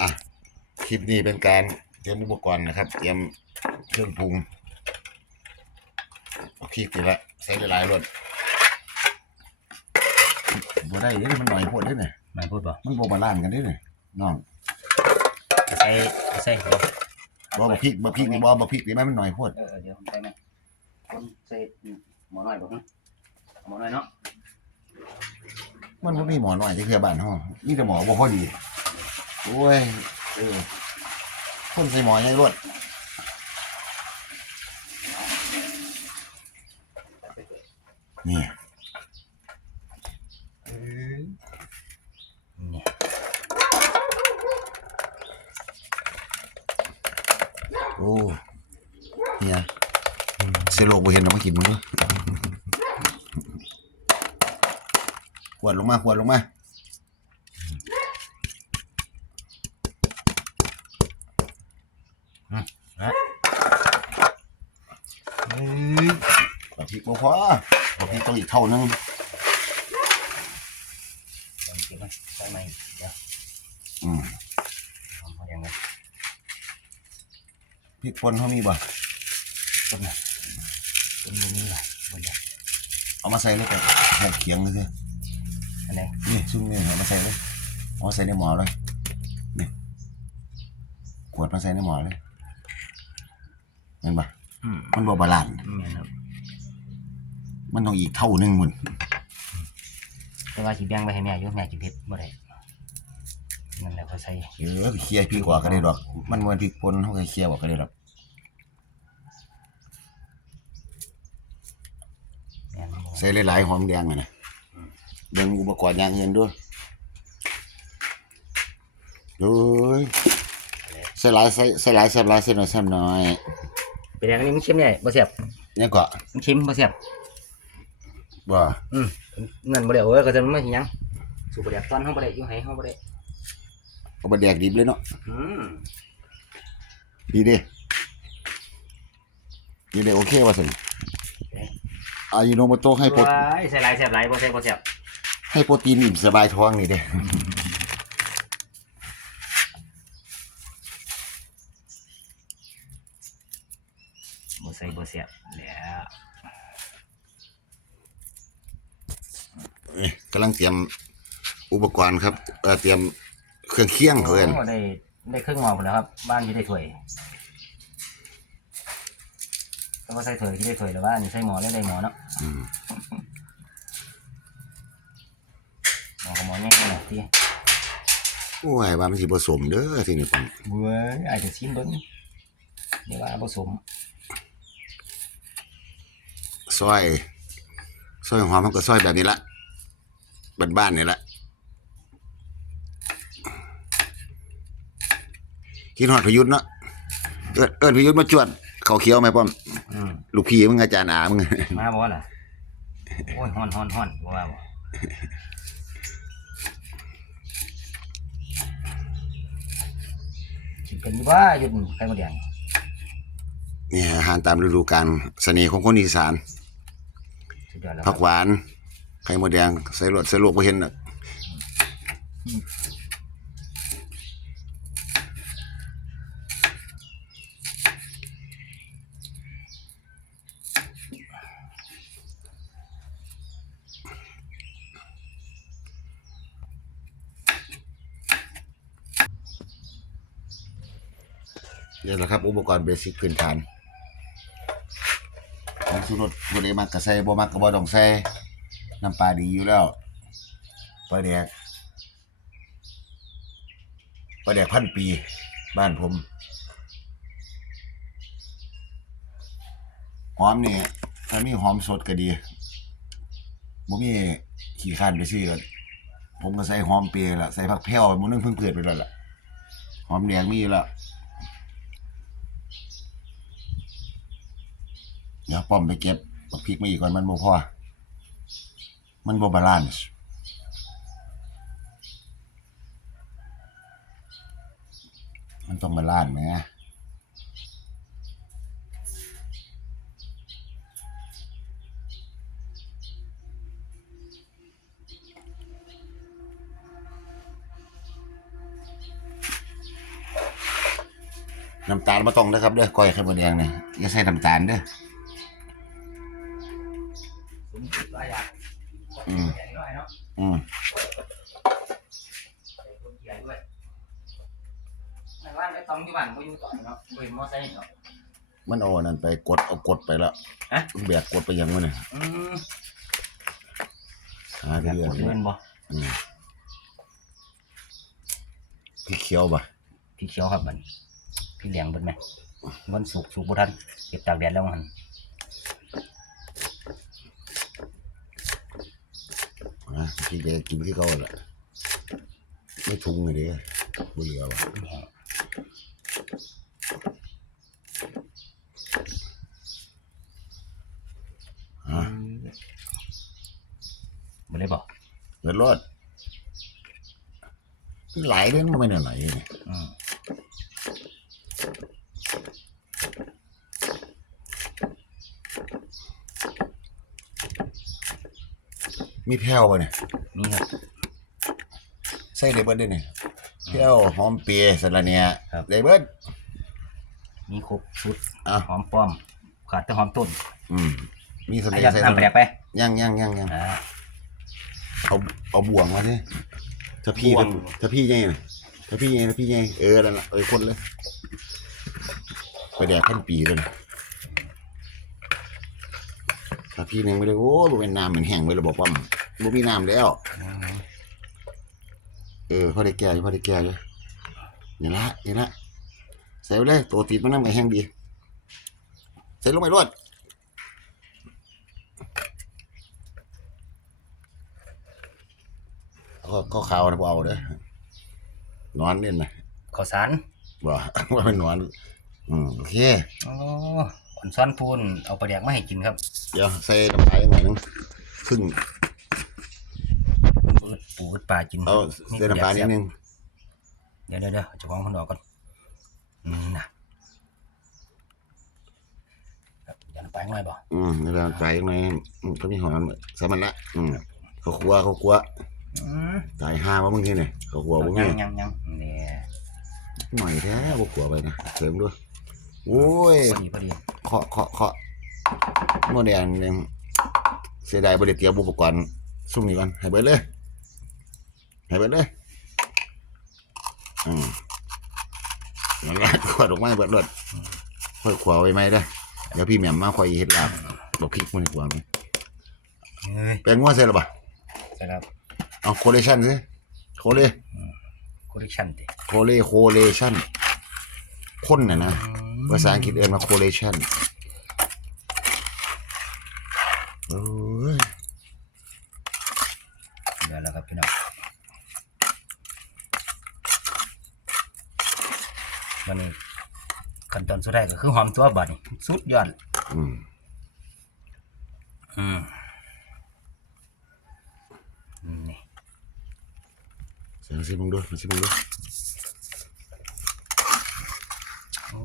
อะคลิปนี้เป็นการเตรียมอุปกรณ์นะครับ เตรียมเครื่องปรุงเอาพริกไปละใส่หลายๆรสบ่ได้เด้อมันหน่อยโพดเด้อเนี่ยไม่พูดบ่มันบ่บาลานซ์กันเด้อเนี่ยน้องใส่ใส่เดี๋ยวบ่บ่พริกบ่พริกนี่บ่บ่พริกนี่มันหน่อยโพดเออเดี๋ยวผมใส่ไหมผมใส่หมอน้อยบ่ฮะหมอน้อยเนาะมันบ่มีหมอน้อยจักเทื่อบ้านเฮามีแต่หมอบ่พอดี โอ้ย เออคนใส่หมอใหญ่รวดนี่เนี่ยโอ้เฮียเซโลกบ่เห็นเอามากินมันเด้อขวดลงมาขวดลงมา เอ้ย บักพริกบ่พอบักพริกต้องอีกเท่านึงลองกินไหมใส่ไหมเดี๋ยวอืมทำเขาอย่างไรพริกป่นเฮามีบ่ต้นน่ะต้นมันนี่แหละบนเดียเอามาใส่เลยกันแค่เคียงเลยสิอันไหนนี่ซุ่มนี่เอามาใส่เลยเอามาใส่ในหม้อเลยนี่ขวดมาใส่ในหม้อเลยเห็นบ่อืมมันบ่บาลานซ์ แม่นครับ มันต้องอีกเท่านึงพุ่นแต่ว่าสิแบ่งไปให้แม่อยู่แม่กินเผ็ดบ่ได้นั่นแหละก็ใส่เออเคลียร์พริกออกก็ได้ดอก มันบ่พริกป่นเฮาก็เคลียร์ออกก็ได้ดอกแม่นบ่ใส่หลายๆหอมแดงน่ะนะเบิ่งอุปกรณ์อย่างอื่นด้วยโอ้ยใส่หลายใส่ใส่หลายใส่หลายใส่น้อยใส่น้อยไปแดงอันนี้มันชิมเนี่ยบ่เสียบเนี่ยก็มันชิมบ่เสียบ บ่อืมนั่นบ่ได้เอ้ยก็จะมันสิหยังสูบบ่ได้ตอนเฮาบ่ได้อยู่ให้เฮาบ่ได้เอาไปแดกดิบเลยเนาะอืมดีเด้ดีเด้โอเคว่าสิอายุโนโมโตะให้โปรว้ายใส่หลายแซ่บหลายบ่ใส่บ่แซ่บให้โปรตีนอิ่มสบายท้องนี่เด้บ่ใส่บ่แซ่บแล้ว เอ้ย กำลังเตรียมอุปกรณ์ครับเอ่อเตรียมเครื่องเคียงเขาเอิ้นโอ้ได้ได้ครึ่งหม้อพุ่นแล้วครับ บ้านอยู่ได้ถ้วยแต่ว่าใส่ถ้วยที่ได้ถ้วยแล้วว่าอันนี้ใส่หม้อแล้วได้หม้อเนาะอืมหม้อก็หม้อใหญ่ๆหน่อยที่โอ้ยว่ามันสิผสมเด้อทีนี้ผมเว้ยอาจจะชิมเบิ่งเดี๋ยวว่าผสมซอยซอยหอมมันก็ซอยแบบนี้ละ บ้านๆนี่ละกินหอดพยุทธ์เนาะเอิ้นเอิ้นพยุทธ์มาจวดเขาวเขียวไหมป้อมอืมลูกพี่มึงอาจารย์อามึง มาบ่ล่ะโอ้ยฮ้อนฮ้อนฮ้อนบ่ว่าบ่กินเป็นอยู่ว่าหยุดไข่มดแดงนี่อาหารตามฤดูกาลเสน่ห์ของคนอีสานสุดยอดแล้วคผัรับกหวาน ไข่มดแดงใส่รสใส่ลูกบ่เห็นน่ะนี่แหละครับ อุปกรณ์เบสิกพื้นฐานของสุรสบ่ได้มักก็ใส่บ่มักก็บ่ต้องใส่ น้ำปลาดีอยู่แล้วปลาแดกปลาแดกพันปี บ้านผมหอมนี่ถ้ามีหอมสดก็ดีบ่มีขี้ข้านไปซื้อผมก็ใส่หอมเปรย์ละใส่ผักแพรวมันนึงเพิ่งเปิดไปแล้วล่ะหอมแดงมีล้วเดี๋ยวป้อมไปเก็บบักพริกมาอีกก่อนมันบ่พอ มันบ่บาลานซ์มันต้องบาลานซ์นะน้ำตาลมาต้องนะครับเด้อก้อยไข่มดแดงเนี่ยอย่าใส่น้ำตาลเด้อ อืมใหญ่หน่อยเนาะอืมใส่คนใหญ่ด้วยแต่ว่าไม่ต้องอยู่บ้านก็อยู่ต่อเนาะบ่เห็นมอไซค์เนาะมันเอาอันนั่นไปกดเอากดไปแล้วฮะ แบกกดไปยังวะเนี่ยอืมหาไปอยากเรื่อกยดเงินบ่อืมพี่เขียวป่ะพี่เขียวครับบัดนี้พี่เหลียงเบิดไหมวันสุกร์สุกร์บ่ทันเก็บตากแดดแล้วมัน กินแกกินที่เขาแหละไม่ทุงเลยเด้อบ่เรือว่ะฮะบ่ได้บอกเดือดร้อนหลายเรื่อมันไม่ได้ไหลเนี่ย มมีแพ้วป่ะเนี่ยนี่ครับ ใส่ได้เบิดเด้อเนี่ยแพ้วหอมเปียสะระเนียครับได้เบิดมีครบชุดอะ หอมป้อม ขาดแต่หอมต้นอืม มีสะไอ้เนียยัดใส่น้ำแปลกไปยังยังยังยังอ่า เอาเอาบ่วงมาสิถ้าพี่บ่วง ถ้าพี่ยังไงน่ะถ้าพี่ยังไงถ้าพี่ยังไงเออนั่นแหละเออคนเลยไปแดกพันปีเลยนะ ถ้าพี่นึงไม่ได้โอ้บ่เป็นน้ำเหมือนแห้งไประบบปั๊มบ่มีน้ำแล้วอืมเออเขาได้แก่อยู่เขาได้แก่อยู่นี่ละนี่ละใส่ไปเลยตัวติดมันน้ำกับแห้งดี ใส่ลงไปรวดเขาเขาขาวนะบ่เอาเด้อนอนเล่นนะข้าวสารบ่ว่าเป็นนอน อืมโอเคโอ้ อ่อนซ้อนพูนเอาปลาแดกมาให้กินครับ เดี๋ยวใส่น้ำปลาอีกหน่อยนึงครึ่งปูอึดปูอึดปลากินเอาใส่น้ำปลานิดนึงเดี๋ยวเดี๋ยวเดี๋ยวจะวางคนออกก่อนอืมนะครับเดี๋ยวน้ำปลาหน่อยบ่อืมแล้วน้ำปลาอีกหน่อยอืมก็มีหอมใส่มันละอืมเขาคั่วเขาคั่วอืมตายห้าว่ามึงที่ไหนเขาคั่วบ่ยัมีงยังยังเนี่ยหน่อยแท้บ่ขัวไปนะเสริมด้วยโอ้ยพอดีพอดี เคาะเคาะเคาะโมเดลยังเสียดายบ่ได้เตรียมอุปกรณ์ซุ่มนี้ก่อนให้เบิดเลยให้เบิดเลยอืมนั่นละขวดออกมาให้เบิดรถค่อยขวาไว้ไหมเด้อเดี๋ยวพี่แหม่มมาค่อยเฮ็ดลาบบอกพริกมันให้ขวาไหมเฮ้ยแปลงงัวใส่หรอปะใช่ครับเอาโคเลชันสิโคเลคอลเลคชันดิโคเลโคเลชันคนน่ะนะ ภาษาอังกฤษเรียกว่า correlation โอ้ยเดี๋ยวแล้วครับพี่น้องวันนี้ขั้นตอนสุดท้ายก็คือหอมตัวบัดนี่สุดยอดอืมอืมอืมนี่เสียงสิมึงดูมาสิมึงดูโอ้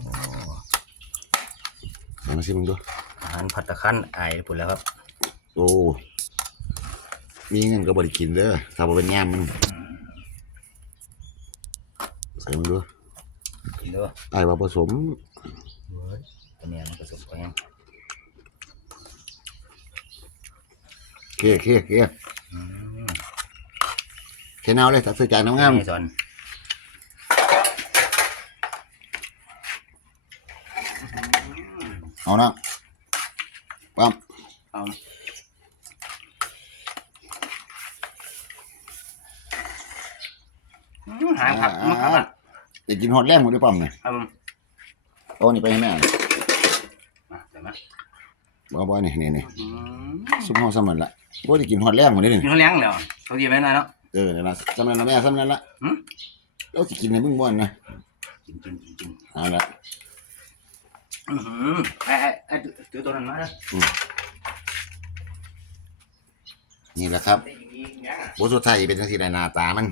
เสียง มาสิมึงดูอาหารพัตตาคันอายปุ่นแล้วครับ โอ้มีเงินก็บริกินเด้อถ้าบ่เป็นแง่มมันเสียงมึงดูกินเด้อไอ้ายว่าผสมเฮ้ยตัวเนี้ยมันผสมกันยังเคี้ยเคี้ยเคี้ยอืมแค่แนวเลยตัดเสื้อจานน้ำงามนี่สอน เอานะปั๊มเอาอืมหางผักมันครับอะเด็กกินฮอตแรงหมดด้วยปั๊มเนี่ยครับผมเอานี่ไปให้แม่มาเดี๋ยวมาบ่บ่นี่นี่นี่อืมซุปเฮาซ้ำมันละบ่ได้กินฮอตแรงหมดเลยนี่กินข้าวเลี้ยงเดี๋ยวเขาดีไหมนายเนาะเออนั่นละซ้ำนั้นละแม่ซ้ำนั้นละหืมเราสิกินให้มึงบ่อนนะกินกินกินกินเอาละ อืมไอ้ไอ้ไอ้ตัวนั้นมาเลยนี่แหละครับโบสุดท้ายเป็นจังซี่ได้หน้าตามัน